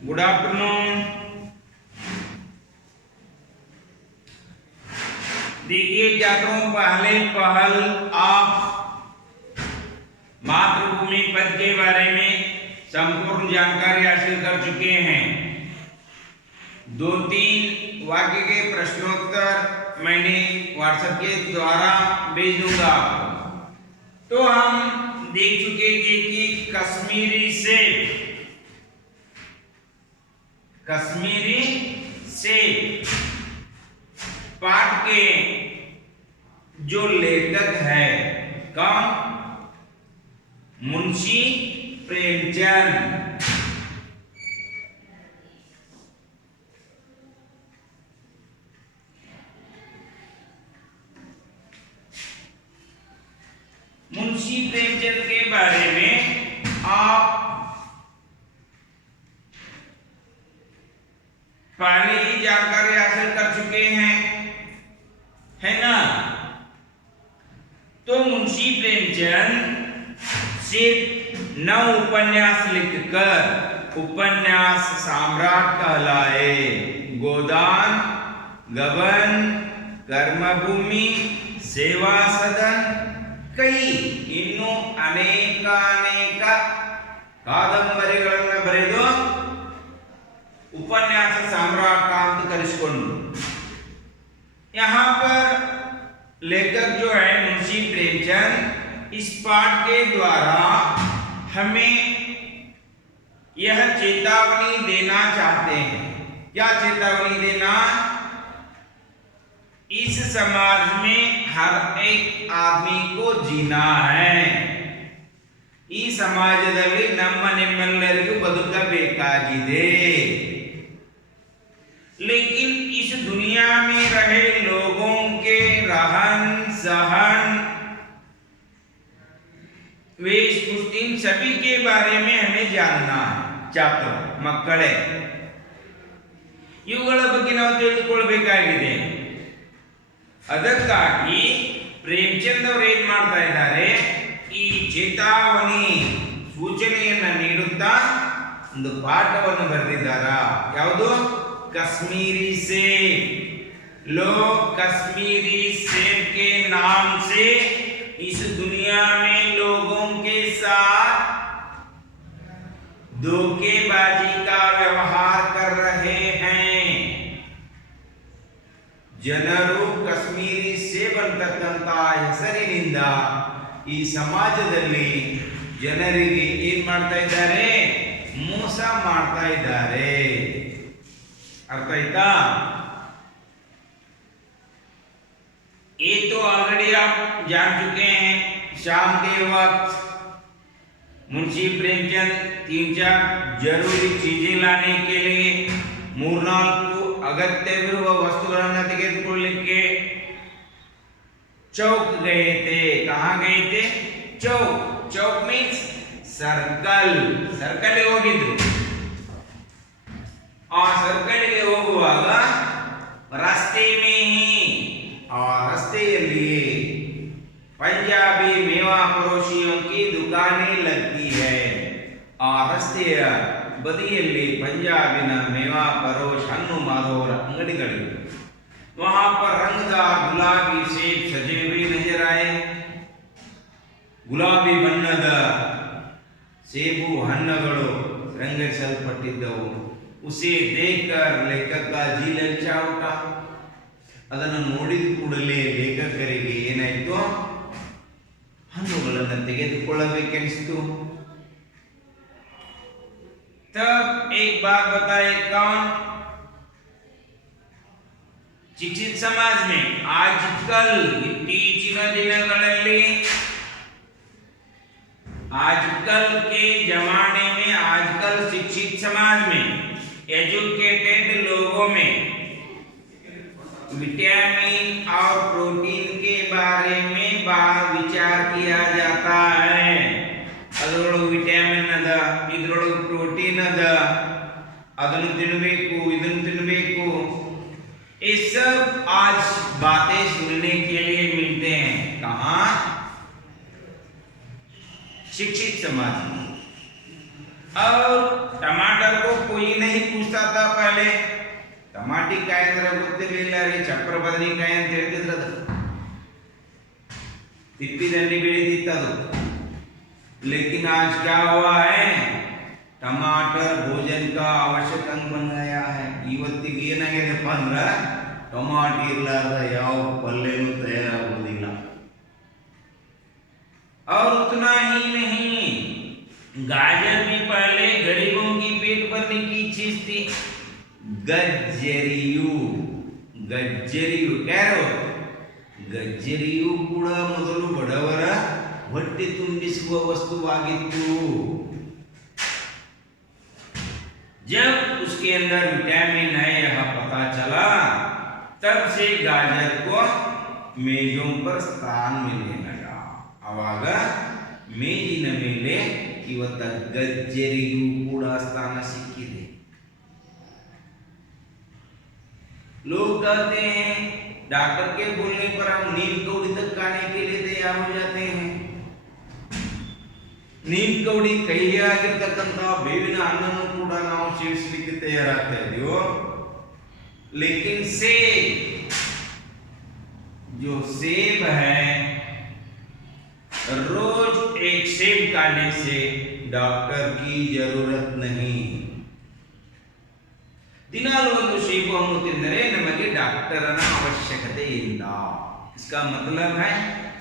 Good afternoon. देखिए छात्रों, पहले पहल आप मातृभूमि पद के बारे में संपूर्ण जानकारी हासिल कर चुके हैं। 2-3 वाक्य के प्रश्नोत्तर मैंने व्हाट्सएप के द्वारा भेज दूंगा आपको। तो हम देख चुके थे कि कश्मीरी सेब पाठ के जो लेखक है कौन? मुंशी प्रेमचंद। मुंशी प्रेमचंद के बारे में आप पहले ही जानकारी हासिल कर चुके हैं, है ना? तो मुंशी प्रेमचंद सिर्फ 9 उपन्यास लिखकर उपन्यास सम्राट कहलाए। गोदान, गबन, कर्मभूमि, सेवा सदन, कई ಇನ್ನೂ ಅನೇಕ ಕಾದಂಬರಿಗಳನ್ನು ಬರೆದು उपन्यास सम्राट ಅಂತ ಕರೆಸಿಕೊಂಡು यहाँ पर लेखक जो है मुंशी प्रेमचंद इस पाठ के द्वारा हमें यह चेतावनी देना चाहते हैं। क्या चेतावनी देना? इस समाज में हर एक आदमी को जीना है। ಈ ಸಮಾಜದಲ್ಲಿ ನಮ್ಮೆಲ್ಲರಿಗೂ ಬದುಕಬೇಕಾಗಿದೆ। लेकिन इस दुनिया में रहे लोगों के रहन सहन, वेशभूषा, इन सभी के बारे में हमें जानना चाहते मಕ್ಕಳೇ। ಇವುಗಳ ಬಗ್ಗೆ ನಾವು ತಿಳಿದುಕೊಳ್ಳಬೇಕಾಗಿದೆ। ಅದಕ್ಕಾಗಿ ಪ್ರೇಮಚಂದ್ ಅವರು ಏನು ಮಾಡ್ತಾ ಇದ್ದಾರೆ? ಈ ಚೇತಾವನಿ ಸೂಚನೆಯನ್ನ ನೀಡುತ್ತಾ ಒಂದು ಪಾಠವನ್ನು ಬರೆದಿದ್ದಾರೆ। ಯಾವುದು? कश्मीरी सेब। लोग कश्मीरी सेब के नाम से इस दुनिया में लोगों के साथ धोखेबाजी का व्यवहार कर रहे हैं। ಜನರು ಕಶ್ಮೀರಿ ಸೇಬ್ ಅಂತಕ್ಕಂತ ಹೆಸರಿನಿಂದ ಈ ಸಮಾಜದಲ್ಲಿ ಜನರಿಗೆ ಏನ್ ಮಾಡ್ತಾ ಇದ್ದಾರೆ? ಮೋಸ ಮಾಡ್ತಾ ಇದ್ದಾರೆ। अर्थ आयता? ये तो ऑलरेडी आप जान चुके हैं। शाम के वक्त मुंशी प्रेमचंद 3-4 जरूरी चीजें लाने के लिए ಮೂರ್ನಾಲ್ಕು ಅಗತ್ಯವಿರುವ ವಸ್ತುಗಳನ್ನು ತೆಗೆದುಕೊಳ್ಳಲಿಕ್ಕೆ चौक गए थे। कहाँ गए थे? चौक। चौक मीन्स सर्कल। सर्कल ಹೋಗಿದ್ರು। आ सर्कल के ಹೋಗುವಾಗ रास्ते में ही रस्तेಯಲ್ಲಿ पंजाबी मेवा परोसियों की दुकानें लगती है। आ रस्ತೆಯ ಬದಿಯಲ್ಲಿ पंजाबिನ मेवा परोस हಣ್ಣು ಮಾರುವವರ ಅಂಗಡಿಗಳಿವೆ। वहां पर रंगदार गुलाबी सेब सजे हुए नजर आए। गुलाबी ಬಣ್ಣದ ಸೇಬು ಹಣ್ಣುಗಳು ರಂಗರಿಸಲ್ಪಟ್ಟಿದ್ದವು। उसे देखकर लेखक का जी ललचा उठा। ಅದನ್ನು ನೋಡಿದ ಕೂಡಲೇ ಲೇಖಕರಿಗೆ ಏನಾಯಿತು? ಹಣ್ಣುಗಳನ್ನು ತೆಗೆದುಕೊಳ್ಳಬೇಕೆನಿಸಿತು। तब एक बात बताए कौन? शिक्षित समाज में आजकल इत्तीचिನ ದಿನಗಳಲ್ಲಿ आजकल के जमाने में आजकल शिक्षित समाज में एजुकेटेड लोगों में विटामिन और प्रोटीन के बारे में विचार किया जाता है। ಅದರೊಳಗೆ ವಿಟಮಿನ್ ಅದ, ಇದರೊಳಗೆ ಪ್ರೋಟೀನ್ ಅದ, ಅದನ್ನು ತಿನ್ನಬೇಕು, ಇದನ್ನು ತಿನ್ನಬೇಕು। ये सब आज बातें सुनने के लिए मिलते हैं। कहाँ? शिक्षित समाज में। और टमाटर को कोई नहीं पूछता था पहले, टमाटी काय ಅಂದ್ರೆ ಗೊತ್ತಿರಲಿಲ್ಲ ರೀ, ಚಪ್ರ ಬದನೆಕಾಯಿ ಅಂತ ಹೇಳ್ತಿದ್ರದು, ತಿಪ್ಪಿದಲ್ಲಿ ಬೆಳೀತಿತ್ತದು. लेकिन आज क्या हुआ है, टमाटर भोजन का आवश्यक अंग बन गया है. ಇವತ್ತಿಗೆ ಏನಾಗಿದೆಪ್ಪ ಅಂದ್ರೆ ಟೊಮಾಟೊ ಇರಲಾರ್ದ ಯಾವ ಪಲ್ಯನೂ ತಯಾರಾಗುವುದಿಲ್ಲ. और उतना ही नहीं, गाजर भी पहले गरीबों की पेट भरने की चीज थी. ಗಜ್ಜರಿಯು ಕ್ಯಾರೋ ಗಜ್ಜರಿಯು ಕೂಡ ಮೊದಲು ಬಡವರ ಹೊಟ್ಟೆ ತುಂಬಿಸುವ ವಸ್ತುವಾಗಿತ್ತು. जब उसके अंदर विटामिन है यह पता चला, तब से गाजर को मेजों पर स्थान मिलने लगा. आवाग ಮೇಜಿನ ಮೇಲೆ ಇವತ್ತ ಗಜ್ಜರಿಗೂ ಕೂಡ ಸ್ಥಾನ ಸಿಕ್ಕಿದೆ. लोग कहते हैं डॉक्टर के बोलने पर हम नीम कौड़ी तक खाने के लिए तैयार हो जाते हैं. नीम कौड़ी ಕೈಯಾಗಿರ್ತಕ್ಕಂಥ ಬೇವಿನ ಹಣ್ಣನ್ನು ಕೂಡ ನಾವು ಸೇವಿಸಲಿಕ್ಕೆ ತಯಾರಾಗ್ತಾ ಇದೀವೋ. लेकिन सेब, जो सेब है, रोज एक सेब खाने से डॉक्टर की जरूरत नहीं. ದಿನಾಲು ಒಂದು ಸೇಬನ್ನು ತಿಂದರೆ ನಮಗೆ ಡಾಕ್ಟರನ ಅವಶ್ಯಕತೆ ಇಲ್ಲ. इसका मतलब है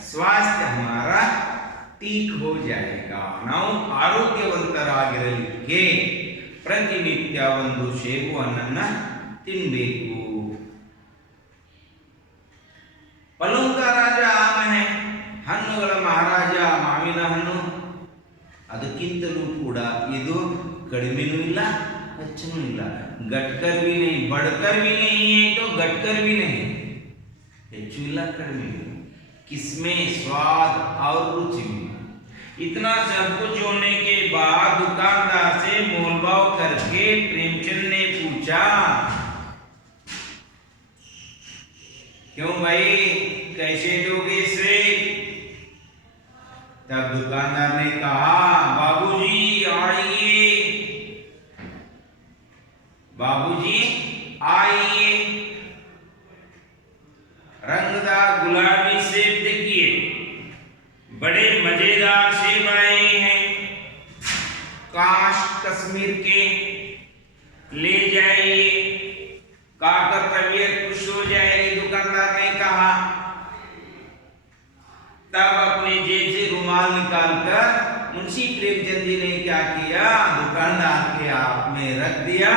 स्वास्थ्य हमारा ठीक हो जाएगा. ನಾವು ಆರೋಗ್ಯವಂತರಾಗಿರಲಿಕ್ಕೆ ಪ್ರತಿನಿತ್ಯ ಒಂದು ಸೇಬು ಹಣ್ಣನ್ನು ತಿನ್ನಬೇಕು. फलों का राजा आम है, ಹಣ್ಣುಗಳ ಮಹಾರಾಜ ಮಾವಿನ ಹಣ್ಣು. ಅದಕ್ಕಿಂತಲೂ ಕೂಡ ಇದು ಕಡಿಮೆನೂ ಇಲ್ಲ ಹೆಚ್ಚನೂ ಇಲ್ಲ. घटकर भी नहीं, बढ़कर भी नहीं है तो घटकर भी नहीं, ಹೆಚ್ಚು ಇಲ್ಲ ಕಡಿಮೆ ಇಲ್ಲ. किसमें स्वाद और रुचि में. इतना सब कुछ होने के बाद दुकानदार से मोलभाव करके प्रेमचंद ने पूछा, क्यों भाई कैसे दोगे इसे? तब दुकानदार ने कहा, बाबूजी आइए, बाबूजी आइए, रंगदार गुलाबी सेब देखिए, बड़े मजेदार सेब आए हैं, काश कश्मीर के, ले जाइए, खाकर तबीयत खुश हो जाएगी. दुकानदार ने कहा. तब अपने जेब से रुमाल निकालकर मुंशी प्रेमचंद जी ने क्या किया, दुकानदार के हाथ में रख दिया.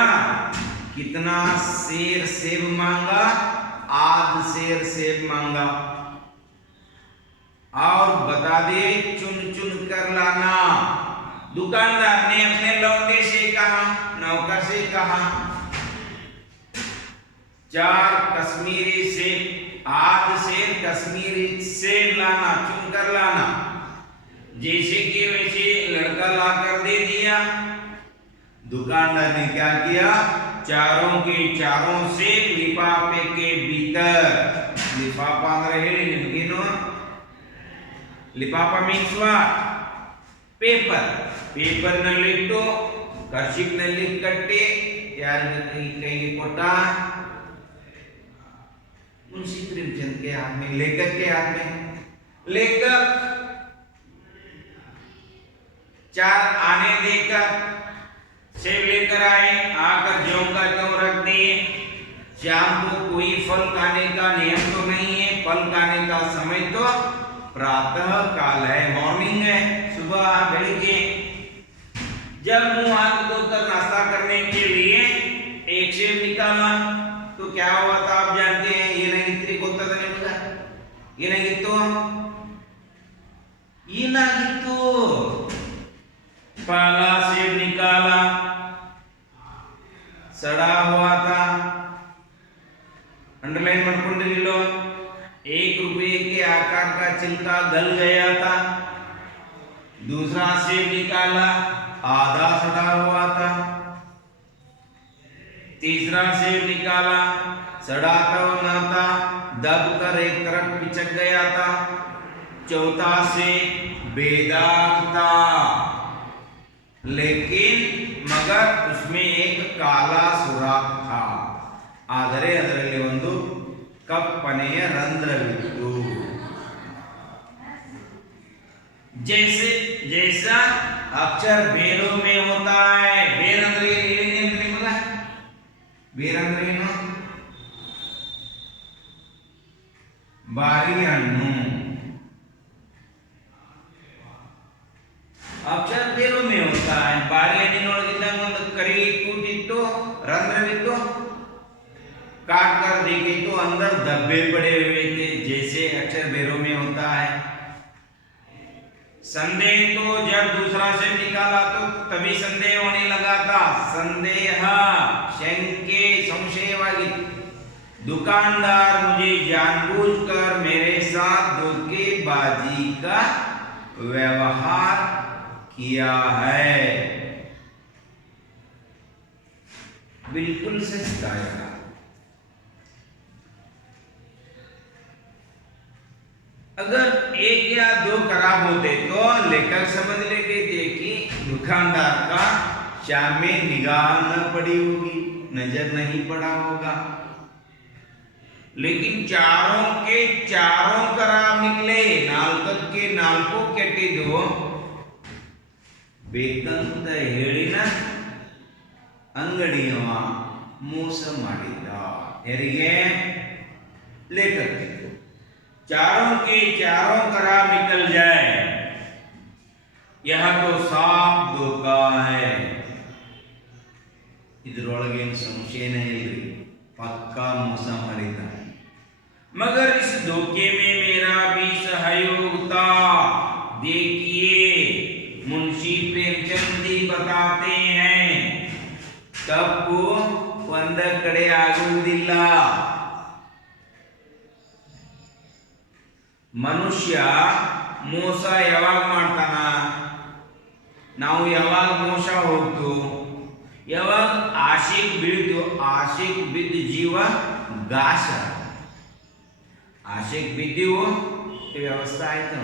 कितना शेर सेब मांगा, आध शेर सेब मांगा, और बता दे चुन चुन कर लाना. दुकानदार ने अपने लौंडे से कहा, नौकर से कहा, 4 कश्मीरी सेब, आध शेर कश्मीरी सेब लाना, चुन कर लाना. जैसे कि वैसे लड़का लाकर दे दिया. दुकानदार ने क्या किया, चारों के चारों सेब लिफाफे के भीतर, लिफाफा ಅಂದ್ರೆ ಹೇಳಿ ನಿಮಗೇನು, लिफाफा मीन्स व्हाट, पेपर ನಲ್ಲಿಟ್ಟು ಕರ್ಚಿಪ್ ನಲ್ಲಿ ಕಟ್ಟಿ ಯಾರಿಗೆ ಕೈಗೆ ಕೊಟ್ಟ, मुंशी प्रेमचंद के हाथ में, लेखक के हाथ में. लेखक 4 आने देकर सेब लेकर आए, आकर ज्यों का त्यों रख दिए. शाम को कोई फल खाने का नियम तो नहीं है, फल खाने का समय तो प्रातः काल है, मॉर्निंग है, सुबह बेलिगे. जब मुंह हाथ धोकर नाश्ता करने के लिए एक सेब निकाला तो क्या हुआ था आप जानते हैं. ಏನಾಗಿತ್ತು ಗೊತ್ತದ ನಿಮಗೆ? ಏನಾಗಿತ್ತು? पहला सेब निकाला, सड़ा हुआ था. अंडरलाइन ಮಾಡ್ಕೊಂಡಿರಲಿಲ್ಲ. 1 रुपये के आकार का छिलका गल गया था. दूसरा सेब निकाला, आधा सड़ा हुआ था. तीसरा सेब निकाला, सड़ा तो न था, दब कर एक तरफ पिचक गया था. चौथा सेब बेदाग था, लेकिन ಕಪ್ಪನೆಯ ರಂಧ್ರವಿತ್ತು. जैसा अक्षर बेरों में होता है. बेर ಅಂದ್ರೆ ಏನು ನಿಮಗೆ? ಬೇರ್ ಅಂದ್ರೆ ಏನು? ಬಾರಿಹಣ್ಣು. अक्षर बेरों में होता है. ಬಾರಿಹಣ್ಣಿನೊಳಗಿದ್ದಾಗ ಒಂದು ಕರಿ ಕೂಟಿತ್ತು, ರಂಧ್ರವಿತ್ತು. काट कर देखे तो अंदर धब्बे पड़े हुए थे. जैसे अक्षर बेरों में होता है. संदेह तो जब दूसरा से निकाला तो तभी संदेह होने लगा था. संदेह शंके संशयवागी. दुकानदार मुझे जानबूझकर मेरे साथ धोखेबाजी का व्यवहार किया है. बिल्कुल सच कहा. अगर एक या दो खराब होते तो लेखक समझ लेते थे कि दुकानदार का शाम में निगाह न पड़ी होगी, नजर नहीं पड़ा होगा. लेकिन चारों के चारों खराब निकले. नाल्कಕ್ಕೆ ನಾಲ್ಕು ಕೆಟ್ಟಿದ್ದು. ಬೇಕಂತ ಹೇಳಿನ ಅಂಗಡಿಯವ ಮೋಸ ಮಾಡಿದ್ದ. ಯಾರಿಗೆ? ಲೇಖಕ. चारों के चारों खराब निकल जाए, यह तो साफ धोखा है. इधरೊಳಗೇನು ಸಂಶಯನೇ ಇಲ್ರಿ, पक्का ಮೋಸ ಮಾಡಿದ್ದಾನೆ. मगर इस धोखे में मेरा भी सहयोग था. देखिए मुंशी प्रेमचंद जी बताते हैं, तಪ್ಪು ಒಂದ ಕಡೆ ಆಗುವುದಿಲ್ಲ. ಮನುಷ್ಯ ಮೋಸ ಯಾವಾಗ ಮಾಡ್ತಾನ? ನಾವು ಯಾವಾಗ ಮೋಸ ಹೋಗ್ತು? ಯಾವಾಗ ಆಶೆಗೆ ಬೀಳ್ತು. ಆಶೆಗೆ ಬಿದ್ದ ಜೀವ ಗಾಶ. ಆಶೆಗೆ ಬಿದ್ದೀವು, ವ್ಯವಸ್ಥೆ ಆಯ್ತು.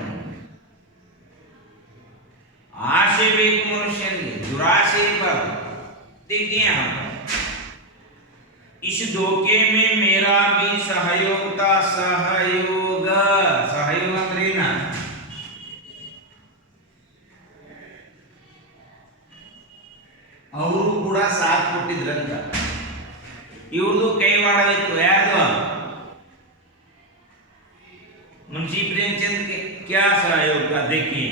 ಆಶೆ ಬೇಕು ಮನುಷ್ಯನಿಗೆ, ದುರಾಶೆ ಇರಬಾರ್ದು. देखिए यहाँ इस धोखे में मेरा भी सहयोग था. सहयोग ಅಂದ್ರೆ ಏನು? ಅವರು ಕೂಡ ಸಾಥ್ ಕೊಟ್ಟಿದ್ರಂತ. ಇವ್ರದು ಕೈವಾಡವಿತ್ತು. ಯಾರ್ದು? मुंशी प्रेमचंद के क्या सहयोग था? देखिए,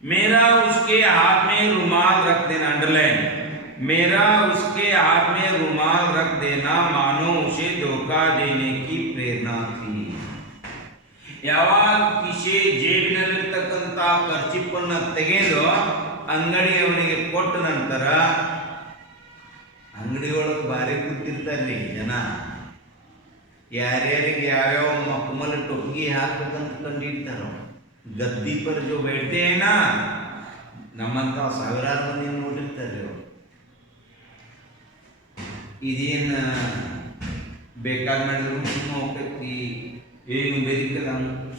मेरा उसके हाथ में रुमाल रख देना. अंडरलाइन. मेरा उसके हाथ में रुमाल रख देना मानो उसे धोखा देने की प्रेरणा थी. ಯಾವಾಗ ಕಿಸೆ ಜೇಬಿನಲ್ಲಿರ್ತಕ್ಕಂಥ ಖರ್ಚಿಪ್ಪನ್ನು ತೆಗೆದು ಅಂಗಡಿಯವನಿಗೆ ಕೊಟ್ಟ ನಂತರ, ಅಂಗಡಿಯೊಳಗೆ ಬಾರಿ ಕೂತಿರ್ತಾರ್ರಿ ಜನ. ಯಾರ್ಯಾರಿಗೆ ಯಾವ್ಯಾವ ಮಕ್ಕಮಲ ಟೊಪ್ಪಿಗೆ ಹಾಕ್ಬೇಕಂತ ಕಂಡಿರ್ತಾರ. गद्दी पर जो बैठते हैं ना, ನಮ್ಮಂತ ಸಾವಿರಾರು ಮಂದಿ ನೋಡಿರ್ತಾರೆ. ಇದೇನ बेकार में होती ಏನು ಬೇರಿಕಲ್ಲ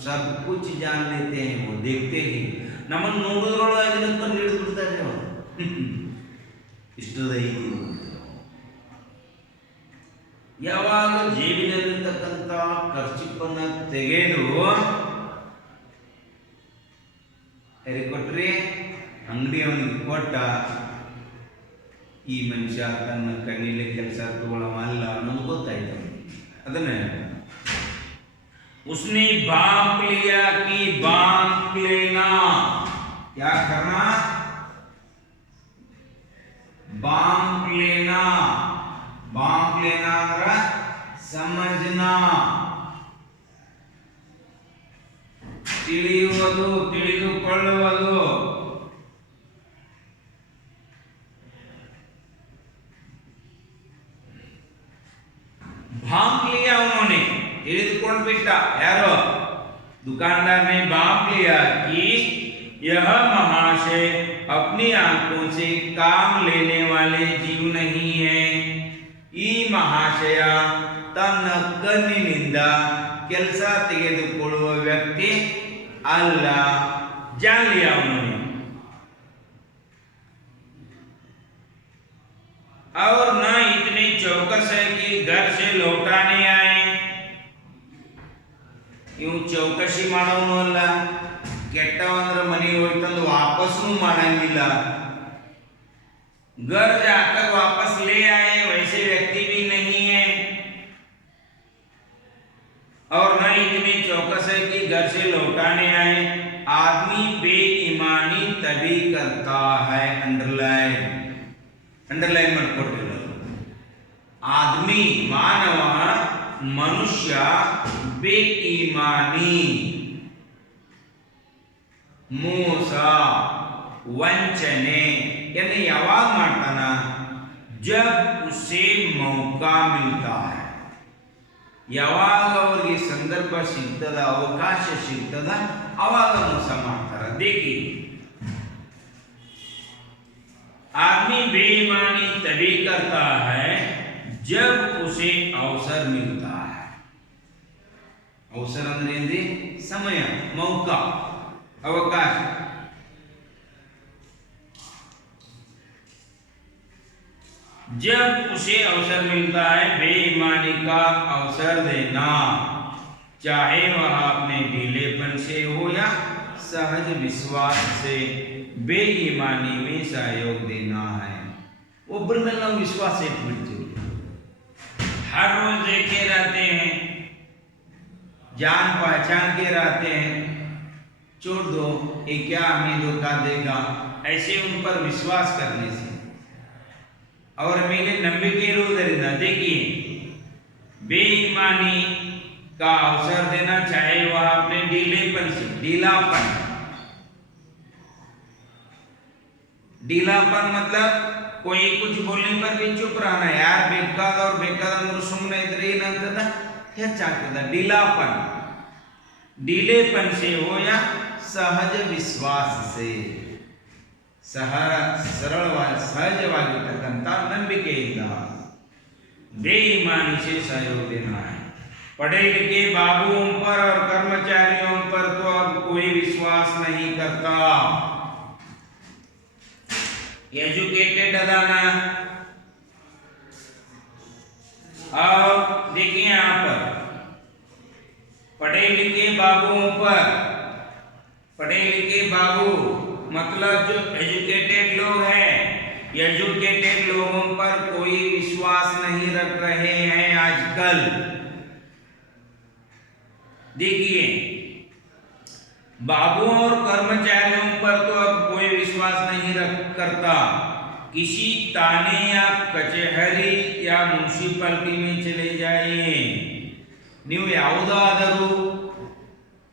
सब कुछ जान लेते हैं, वो देखते ही ನಮ್ಮನ್ನು ನೋಡೋದ್ರೊಳಗೆ ಅದನ್ನ ಕಂಡು ಹಿಡಿದ್ಬಿಡ್ತಾರೆ ಅವರು. ಇಷ್ಟದ ಐತಿ. ಯಾವಾಗ ಜೇಬಿನಲ್ಲಿರ್ತಕ್ಕಂಥ ಖರ್ಚಿಪ್ಪನ್ನು ತೆಗೆದು ಯಾರಿಗೆ ಕೊಟ್ರಿ? ಅಂಗಡಿಯವನಿಗೆ ಕೊಟ್ಟ. ಈ ಮನುಷ್ಯ ತನ್ನ ಕಣ್ಣಿಲೆ ಕೆಲಸ ತಗೊಳ್ಳಮಲ್ಲ ಅನ್ನೋದು ಗೊತ್ತಾಯ್ತು. ಅದನ್ನ उसने भांप लिया कि भांप लेना. क्या करना? भांप लेना. भांप लेना ಅಂದ್ರೆ ಸಮझना, ತಿಳಿಯುವುದು, ತಿಳಿದುಕೊಳ್ಳುವುದು. भांप लिया उन्होंने, ತಿಳಿದುಕೊಂಡು ಬಿಟ್ಟ. ಯಾರು? दुकानदार ने भांप लिया कि यह महाशय अपनी आंखों से काम लेने वाले जीव नहीं है. ಈ ಮಹಾಶಯ ತನ್ನ ಕಣ್ಣಿನಿಂದ ಕೆಲಸ ತೆಗೆದುಕೊಳ್ಳುವ ವ್ಯಕ್ತಿ ಅಲ್ಲ. जान लिया उन्होंने. और न इतने चौकस है कि घर से लौटाने आए. ಚೌಕಶಿ ಮಾಡೋನು ಅಲ್ಲ, ಕೆಟ್ಟವಂದ್ರೆ ಮನೆಗೆ ಹೋಗಿ ತಂದು ವಾಪಸ್ಸೂ ಮಾಡಂಗಿಲ್ಲ। घर जाकर वापस ले आए वैसे व्यक्ति भी नहीं है, और न इतने चौकस है कि घर से लौटाने आए। आदमी बेईमानी तभी करता है, अंडरलाइन ಮಾಡ್ಕೊಟ್ಟಿರೋದು। आदमी मानव मनुष्य बेईमानी ಮೋಸ ವಂಚನೆ यानी यावाग ಮಾಡ್ತಾನ जब उसे मौका मिलता है, ಯಾವಾಗ ಅವರಿಗೆ ಸಂದರ್ಭ ಸಿಗ್ತದ ಅವಕಾಶ ಸಿಗ್ತದ ಅವಾಗ ಮೋಸ ಮಾಡ್ತಾರೆ। देखिए आदमी बेईमानी तभी करता है जब उसे अवसर मिलता है। अवसर ಅಂದ್ರೆ ಏನ್ರಿ? ಸಮಯ, मौका, अवकाश। जब उसे अवसर मिलता है बेईमानी का अवसर देना, चाहे वह अपने ढीलेपन से हो या सहज विश्वास से बेईमानी में सहयोग देना है। ಒಬ್ಬರ ಮೇಲೆ ನಾವು ವಿಶ್ವಾಸ ಇಟ್ಬಿಡ್ತೀವಿ, हर रोज देखे रहते हैं, जान पहचान के रहते हैं, छोड़ दो ये क्या हमें धोखा देगा, ऐसे उन पर विश्वास करने से ಅವರ ಮೇಲೆ ನಂಬಿಕೆ ಇರುವುದರಿಂದ। देखिए बेईमानी का अवसर देना, चाहे वह अपने ढीलेपन से, ढीलापन मतलब कोई कुछ बोलने पर भी चुप रहना। यार ಬೇಕಾದ और ಬೇಕಾದಂದ್ರೆ ಸುಮ್ಮನೆ ಇದ್ರೆ ಏನಂತದ ಹೆಚ್ಚಾಗ್ತದ ढीलापन। ढीलेपन से हो या सहज विश्वास से, ಸರಳವಾಗಿ ಸಹಜವಾಗಿರ್ತಕ್ಕಂಥ ನಂಬಿಕೆಯಿಂದ बेईमानी से सहयोग देना है। पढ़े लिखे बाबुओं पर और कर्मचारियों पर तो अब कोई विश्वास नहीं करता। एजुकेटेड अदाना, अब देखिए यहाँ पर पढ़े लिखे बाबुओं पर, पढ़े लिखे बाबू मतलब जो एजुकेटेड लोग हैं, एजुकेटेड लोगों पर कोई विश्वास नहीं रख रहे हैं आजकल। देखिए बाबुओं और कर्मचारियों पर तो अब कोई विश्वास नहीं करता। किसी थाने या कचहरी या म्युनिसिपालिटी में चले जाइए, ನೀವು ಯಾವುದಾದರೂ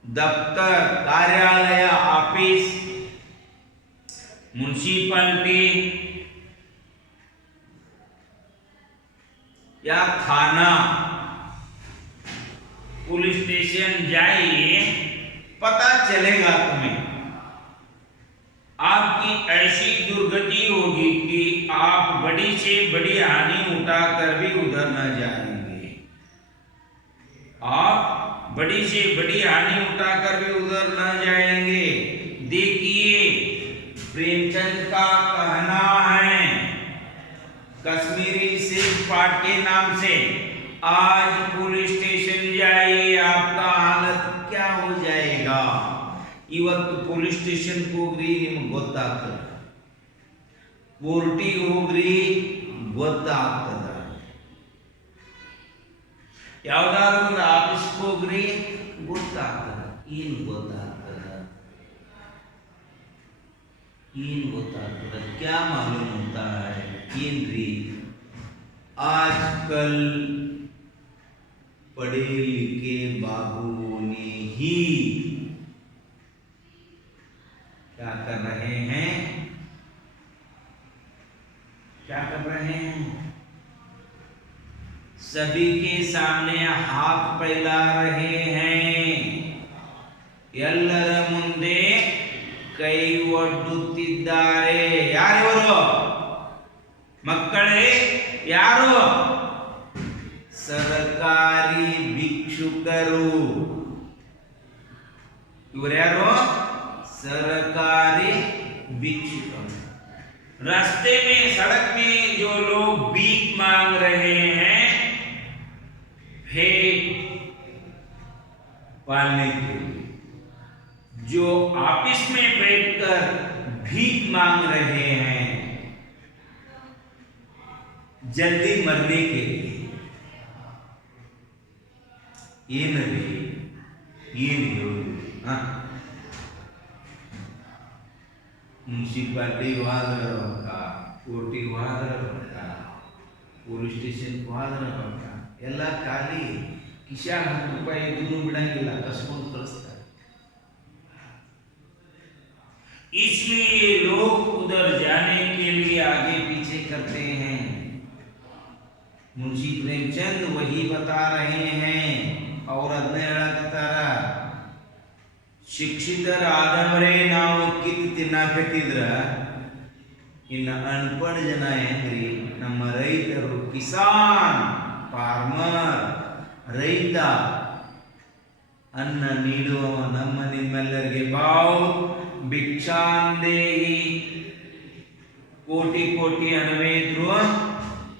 ದಫ್ತರ, ಕಾರ್ಯಾಲಯ, ಆಫೀಸ್, म्युनिसिपालिटी या थाना, पुलिस स्टेशन जाइए, पता चलेगा तुम्हें आपकी ऐसी दुर्गति होगी कि आप बड़ी से बड़ी हानि उठाकर भी उधर न जाएंगे। आप बड़ी से बड़ी हानि उठाकर भी उधर न जाएंगे। देखिए प्रेमचंद का कहना है, कश्मीरी सिख पाठ के नाम से, आज पुलिस स्टेशन जाइए आपका हालत क्या हो जाएगा। ಇವತ್ತು पुलिस स्टेशन ಹೋಗ್ರಿ ನಿಮಗೆ ಗೊತ್ತಾಗ್ತದೆ, ಕೋರ್ಟಿಗೆ ಹೋಗ್ರಿ ಗೊತ್ತಾಗ್ತದ, ಯಾವುದಾದ್ರೂ ಒಂದು ಆಫೀಸ್ಗೆ ಹೋಗ್ರಿ ಗೊತ್ತಾಗ್ತದ। ಏನು ಗೊತ್ತಾಗ್ತದ? ಏನು ಗೊತ್ತಾಗ್ತದ? क्या मालूम होता है? केंद्री आजकल पढ़े लिखे बाबुओं ने ही क्या कर रहे हैं? क्या कर रहे हैं? सभी के सामने हाथ फैला रहे हैं, ಎಲ್ಲರ ಮುಂದೆ ಕೈ ಒಡ್ಡುತ್ತಿದ್ದಾರೆ। ಯಾರಿವರು? ಮಕ್ಕಳೇ, ಯಾರು? ಸರ್ಕಾರಿ ಭಿಕ್ಷುಕರು। ಇವರು ಯಾರು? सरकारी भिक्षुक। रास्ते में, सड़क में जो लोग भीख मांग रहे हैं, भेंट पालने के लिए, जो ऑफिस में बैठकर भीख मांग रहे हैं जल्दी मरने के लिए। ಏನರಿ ಏನು ಹೇಳುದು? ಮುನ್ಸಿಪಾಲ್ಟಿಗೆ ಹೋದ್ರ ರೊಕ್ಕ, ಕೋರ್ಟಿಗೆ ಹೋದ್ರ ರೊಕ್ಕ, ಪೊಲೀಸ್ ಸ್ಟೇಷನ್ಗೆ ಹೋದ್ರ ರೊಕ್ಕ, ಎಲ್ಲ ಖಾಲಿ. ಕಿಶಾನ್ 10 ರೂಪಾಯಿ ಇದನ್ನು ಬಿಡಂಗಿಲ್ಲ, ಕಸ್ಕೊಂಡು ಕಳಿಸ್ತಾರೆ. इसलिए लोग उधर जाने के लिए आगे पीछे करते हैं। मुंशी प्रेमचंद वही बता रहे हैं और ಅದನ್ನ ಹೇಳಕತ್ತಾರ. ಶಿಕ್ಷಿತರಾದವರೇ ನಾವು ಕಿತ್ತು ತಿನ್ನಾಕತ್ತಿದ್ರ ಇನ್ನು ಅನ್ಪಡ್ ಜನ ಹೆಂಗ್ರಿ? ನಮ್ಮ ರೈತರು, ಕಿಸಾನ್ ಫಾರ್ಮರ್, ರೈತ, ಅನ್ನ ನೀಡುವ ನಮ್ಮ ನಿಮ್ಮೆಲ್ಲರಿಗೆ ಬಾವು ಭಿಕ್ಷಾಂದೇಹಿ. ಕೋಟಿ ಕೋಟಿ ಹಣವೇ ಇದ್ರು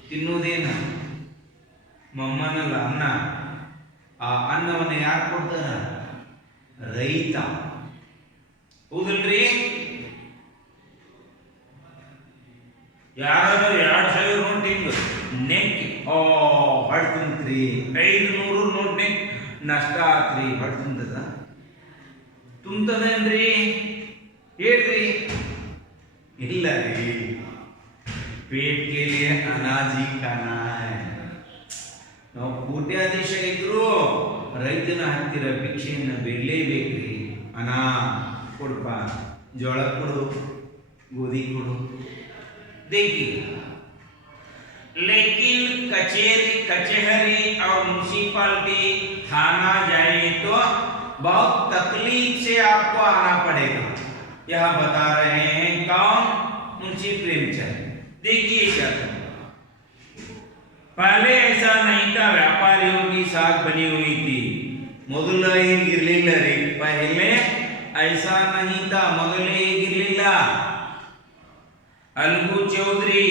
ತಿನ್ನುವುದೇನ? ಮಮ್ಮನಲ್ಲ ಅನ್ನ. ಆ ಅನ್ನವನ್ನು ಯಾರು ಕೊಡ್ತಾರ? ರೈತ. ಹೌದಲ್ರಿ? ಯಾರಾದ್ರೂ 2000 ನೋಟ್ ಹಿಂಗ ನೆಕ್ಕಿ ಹೊಡ್ತಂತ್ರಿ, 500 ನೋಟ್ ನೆಕ್ ನಷ್ಟ ಆತ್ರಿ, ಹೊಡ್ತಂತದ ತುಂಬತದೇನ್ರಿ? ಹೇಳ್ರಿ. ಇಲ್ಲ ರೀ, पेट के लिए अनाज ही खाना है. ನಾವು ಕೋಟ್ಯಾಧೀಶ ಇದ್ರು ರೈತನ ಹತ್ತಿರ ಭಿಕ್ಷೆಯನ್ನು ಬೇಡಲೇಬೇಕ್ರಿ. ಅನ್ನ ಕೊಡಪ್ಪ, ಜೋಳ ಕೊಡು, ಗೋಧಿ ಕೊಡು. देखिए, लेकिन कचहरी और म्यूनिसिपालिटी थाना जाए तो बहुत तकलीफ से आपको आना पड़ेगा. यह बता रहे हैं कौन? मुंशी प्रेमचंद. देखिए क्या पहले ऐसा नहीं था, व्यापारियों की साख बनी हुई थी. ಮೊದಲ ಹೀಗಿರ್ಲಿಲ್ಲ ರೀ. पहले ऐसा नहीं था, ಮೊದಲೇ ಹೀಗಿರ್ಲಿಲ್ಲ. अलगू चौधरी,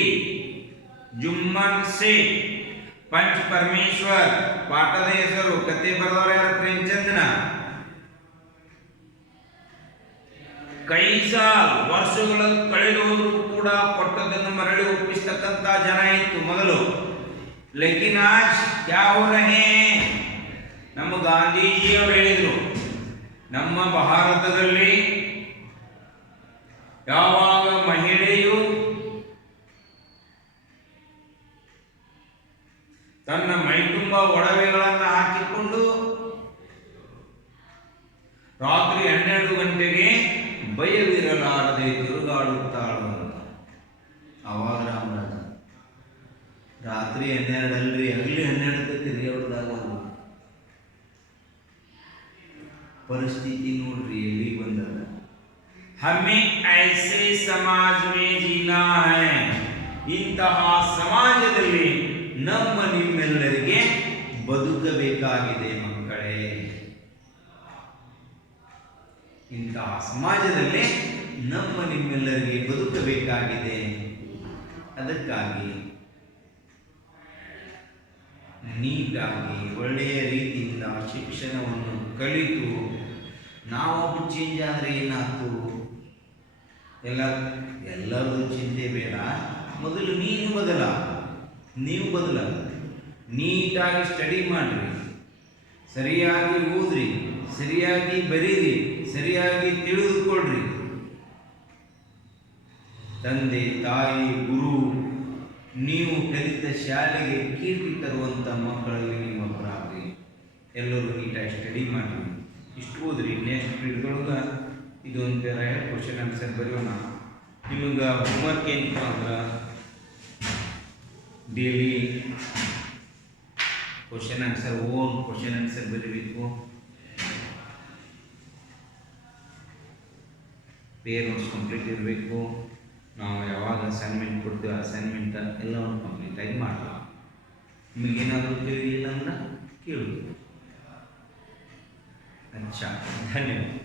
जुम्मन शेख, पंच परमेश्वर ಪಾಠದ ಹೆಸರು. ಕತೆ ಬರೆದವರು ಯಾರು? ಪ್ರೇಮಚಂದ್ನ. ಕೈ ಸಾಲ್ ವರ್ಷಗಳ ಕಳೆದೋದ್ರು ಕೂಡ ಕೊಟ್ಟದನ್ನು ಮರಳಿ ಒಪ್ಪಿಸ್ತಕ್ಕಂತ ಜನ ಇತ್ತು ಮೊದಲು. ಲೇಕಿನ್ ಆಜ್ ಕ್ಯಾ ಹೋ ರಹೆ ಹೈ? ನಮ್ಮ ಗಾಂಧೀಜಿಯವರು ಹೇಳಿದ್ರು, ನಮ್ಮ ಭಾರತದಲ್ಲಿ ಯಾವಾಗ ಮಹಿಳೆಯು ತನ್ನ ಮೈತುಂಬ ಒಡವೆಗಳನ್ನು ಹಾಕಿಕೊಂಡು ರಾತ್ರಿ 12 ಗಂಟೆಗೆ ಭಯವಿರಲಾರದೆ ತಿರುಗಾಡುತ್ತಾಳು ಅಂತ. ಅವಾಗ ರಾಮರಾಜ ರಾತ್ರಿ 12 ಅಲ್ರಿ, ಹಗಲಿ 12ಕ್ಕೆ ತಿರುಗಾಡುದಾಗ ಪರಿಸ್ಥಿತಿ ನೋಡ್ರಿ ಎಲ್ಲಿ ಬಂದದ. ಹಮೇ ಐಸೆ ಸಮಾಜ ಮೇ ಜೀನಾ ಹೈ. ಇಂತಹ ಸಮಾಜದಲ್ಲಿ ನಮ್ಮ ನಿಮ್ಮೆಲ್ಲರಿಗೆ ಬದುಕಬೇಕಾಗಿದೆ ಮಕ್ಕಳೇ. ಇಂತಹ ಸಮಾಜದಲ್ಲಿ ನಮ್ಮ ನಿಮ್ಮೆಲ್ಲರಿಗೆ ಬದುಕಬೇಕಾಗಿದೆ. ಅದಕ್ಕಾಗಿ ನೀಟಾಗಿ ಒಳ್ಳೆಯ ರೀತಿಯಿಂದ ಶಿಕ್ಷಣವನ್ನು ಕಲಿತು ನಾವೊಬ್ಬ ಚೇಂಜ್ ಆದರೆ ಏನಾಯ್ತು? ಎಲ್ಲರದು ಚಿಂತೆ ಬೇಡ. ಮೊದಲು ನೀವು ಬದಲ. ನೀಟಾಗಿ ಸ್ಟಡಿ ಮಾಡ್ರಿ, ಸರಿಯಾಗಿ ಓದ್ರಿ, ಸರಿಯಾಗಿ ಬರೀರಿ, ಸರಿಯಾಗಿ ತಿಳಿದುಕೊಳ್ಳ್ರಿ. ತಂದೆ ತಾಯಿ ಗುರು ನೀವು ಕಲಿತ ಶಾಲೆಗೆ ಕೀರ್ತಿ ತರುವಂಥ ಮಕ್ಕಳಲ್ಲಿ ನಿಮ್ಮೊಬ್ಬರಾಗ್ರಿ. ಎಲ್ಲರೂ ನೀಟಾಗಿ ಸ್ಟಡಿ ಮಾಡಿ, ಇಷ್ಟು ಓದ್ರಿ. ನೆಕ್ಸ್ಟ್ ಪೀರಿಯಡ್ದೊಳಗೆ ಇದೊಂದು ಪೇರ ಕ್ವಶನ್ ಆನ್ಸರ್ ಬರೆಯೋಣ. ನಿಮಗೆ ಹೋಮ್ವರ್ಕ್ ಏನಪ್ಪ ಅಂದ್ರೆ daily question answer, own question answer ಬರೀಬೇಕು. ಪೇರ್ ನೋಟ್ಸ್ ಕಂಪ್ಲೀಟ್ ಇರಬೇಕು. ನಾವು ಯಾವಾಗ ಅಸೈನ್ಮೆಂಟ್ ಕೊಡ್ತೀವಿ ಅಸೈನ್ಮೆಂಟ್ ಎಲ್ಲವನ್ನು ಕಂಪ್ಲೀಟಾಗಿ ಮಾಡಬೇಕು. ನಿಮಗೇನಾದರೂ ತಿಳಿಲಿಲ್ಲ ಅಂದ್ರೆ ಕೇಳಬೇಕು. अच्छा, धन्यवाद.